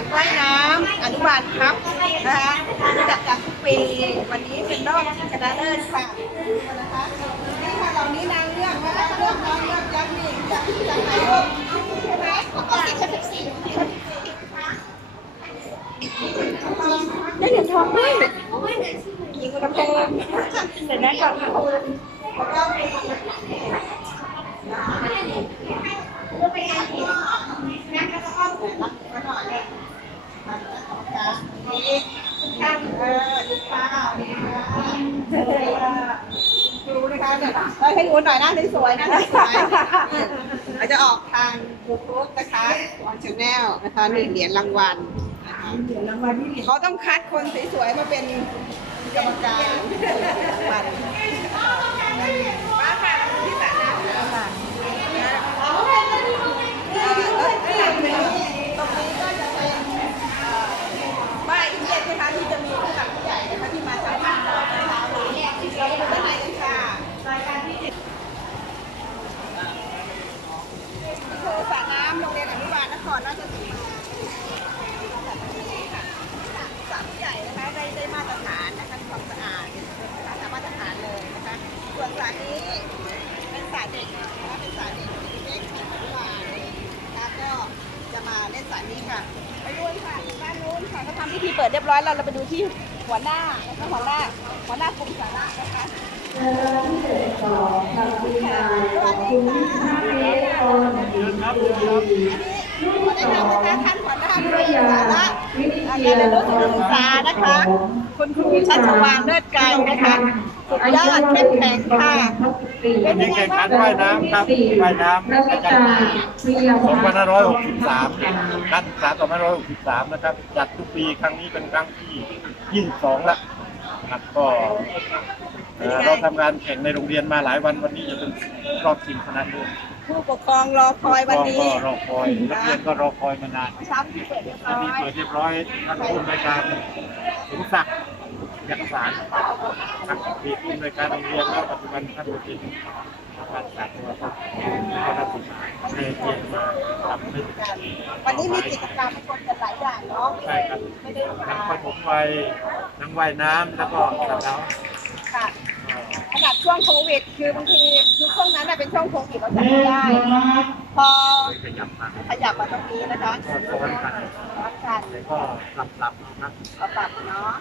านว่ายน้ำอนุบาลครับนะคะจัดกันทุกปีวันนี้เป็นรอบชิงชนะเลิศค่ะนะคะนี่ค่ะเหล่านี้นางเลือกนะคะเลือกน้องเลือกยักษ์นี่จากจากไหนลูกใช่ไหมของก็สิบสิบสี่ได้เหรียญทองไหมยิงกระเพงเสร็จแล้วก่อนค่ะเออดีค่ะดีค่ะดูนะคะเนี่ยเอ้ยให้ดูหน่อยนะสวยๆนะสวยๆเราจะออกทางยูทูบนะคะออนชาแนลนะคะหนึ่งเหรียญรางวัลนะคะเขาต้องคัดคนสวยๆมาเป็นกรรมการรางวัลมาค่ะที่สระน้ำค่ะเอ่อแล้วหลังนี้ตรงนี้ก็จะเป็นเอ่อป้ายเยี่ยมนะคะที่จะมีผู้หลักผู้ใหญ่นะคะที่มาจากภาคตะวันออกเราไปดูด้านในกันค่ะรายการที่เจ็ดนี่คือสระน้ำโรงเรียนอนุบาลน ครราชสีมาค่ะสระผู้ใหญ่นะคะได้ได้มาตรฐานนะคะความสะอาดนะคะตามมาตรฐานเลยนะคะส่วนสระนี้เป็นสระเด็กนะคะเป็นสระเด็กเล็กอนุบาลนะคะก็จะมาเล่นสระนี้ค่ะไปดูค่ะด้านนู้นค่ะเขาทำพิธีเปิดเรียบร้อยแล้วเราไปดูที่หัวหน้านะคะหัวหน้าหัวหน้ากลุ่มสาระนะคะเวลาที่เจ็ดสองทางทีมงานขอบคุณท่านเอฟออนดีดี แนะนำนะคะท่านหัวหน้ากลุ่มสาระการเรียนรู้ศึกษานะคะ คุณครูชัชวานเลิศไกรนะคะสุดยอดเข้มแข็งค่ะเป็นยังไงแข่งบ้าขังนว่ายน้ำครับว่ายน้ำราชประจการวิทยาำศาสตร์2563การศึกษา2563 นะครับ จัดทุกปีครั้งนี้เป็นครั้งที่ 22แล้วครับก็เอ่อเราทำงานแข่งในโรงเรียนมาหลายวันวันนี้จะเป็นรอบชิงชนะเลิศ ผู้ปกครองรอคอยวันนี้ก็รอคอยนักเรียนก็รอคอยมานานเช้าที่เปิดเรียบตอนร้อนี้ยเปิดเรียบร้อยท่านผู้อำนวยการสมศักดิ์ยักษารท่านดีผู้อำนวยการโรงเรียนแล้วปัจจุบันท่านเป็นการศึกษาตัวก็นักศึกษาในเรียนมาทำให้วันนี้มีกิจกรรมให้คนกันหลายอย่างเนาะใช่ครับไม่ได้ทั้มางปฐมวัยทั้งว่ายน้ำแล้วก็สัตว์แล้วค่ะ ขนาดช่วงโควิด คือบางทีคือช่วงนั้นน่ะเป็นช่วงโควิดเราจัดไม่ได้ พอขยับมาขยับมาตรงนี้นะคะก็ซ้อนกันรับกันแล้วก็ปรับปรับๆนะครับเราปรับเนาะ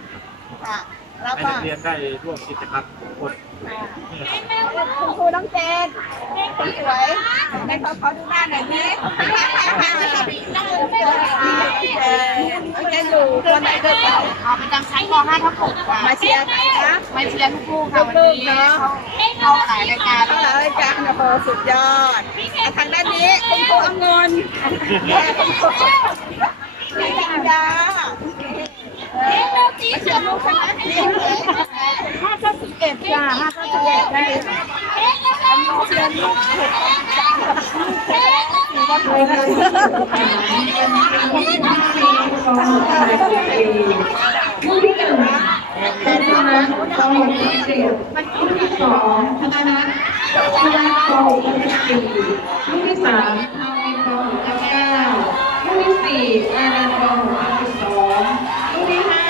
ค่ะ แล้วให้นักเรียนได้ร่วมกิจกรรมทุกคนคุณครูน้องเจนคนสวยให้เขาเขาดูหน้าหน่อยสิน้องเจนอยู่คนไหนเดินเอาประจำชั้นป .5 ทับ6ค่ะมาเชียร์ใครคะมาเชียร์ลูกๆค่ะวันนี้เข้าหลายรายการเข้าหลายรายการนะโบสุดยอดทางด้านนี้คุณครูอำนนท์แม่คุณครูนี่ธรรมด หมห้าเก้าสิบเอ็ดจ้าห้าเก้าสิบเอ็ดนะเชียร์ลูกถูกต้องจ้าถือว่าถูกนะรุ่นที่หนึ่งธนัทป .6 สิบรุ่นที่สองธนัทธนัทป .6 สี่รุ่นที่สามทาวินป .6 เก้ารุ่นที่สี่อานันต์ป .6 สองรุ่นที่ห้า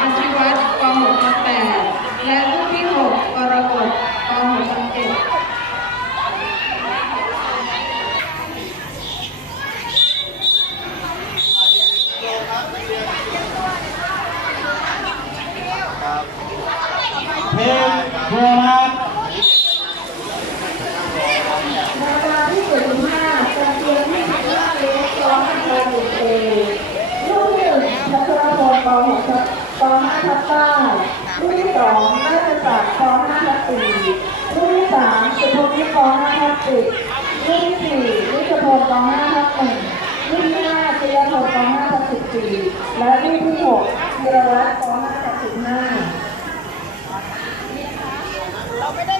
อาชีวัตป .6 แปดและรุ่นที่หกกรกฎป .6 เจ็ด เพลงโบราณราคาที่สิบห้าจำเพียงที่สิบห้าเล็กสองพันหนึ่งเอรุ่นหนึ่งพัชรพลป .6 ทับป .5 ทับเก้ารุ่นที่สองนักศึกษาป .5 ทับสี่รุ่นที่สามสุภวิทย์ป .5 ทับสิบรุ่นที่สี่วิชพลป .5 ทับหนึ่งรุ่นที่ห้าจิรพลป .5 ทับสิบสี่และรุ่นที่หกธีรวัตรป .5 ทับสิบห้า เราไม่ได้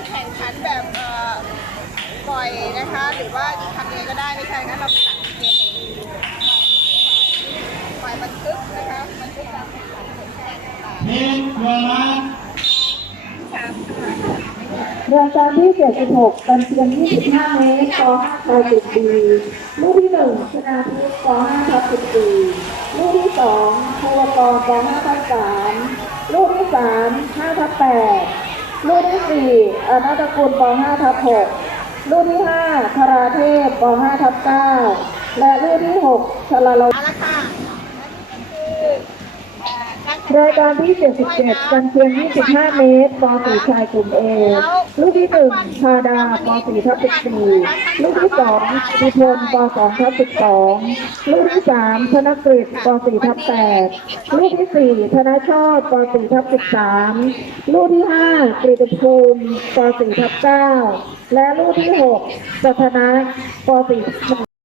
แบบปล่อยนะคะ หรือว่าทำยังไงก็ได้ไม่ใช่นะเราเป็นหลักเกณฑ์อย่างดีปล่อยบันทึกนะคะบันทึกการแข่งขันผลคะแต่างเราณๆค่ะรายการที่76กันเพียง25 เมตรป .5 ชายติดดีลูกที่ 1 ชนะทิพย์ป .5 ทับ14ลูกที่ 2 ภูวกรป .5 ทับ3ลูกที่ 3 5ทับ8 รุ่นที่4อนัตกุลป .5 ทับ6รุ่นที่5ธราเทพป .5 ทับ9และรุ่นที่6ชลาลาละค่ะ รายการที่ 77 กันเพียง 25 เมตรป .4 ชายกลุ่มเอ ลูกที่1ชาดาป .4 ทับ14 ลูกที่2ดิพลป .2 ทับ12 ลูกที่ 3 ธนกฤษป .4 ทับ8 ลูกที่ 4 ธนโชตป .4 ทับ13 ลูกที่ 5 กฤษภูมิป .4 ทับ9 และลูกที่ 6 สัทนะป .4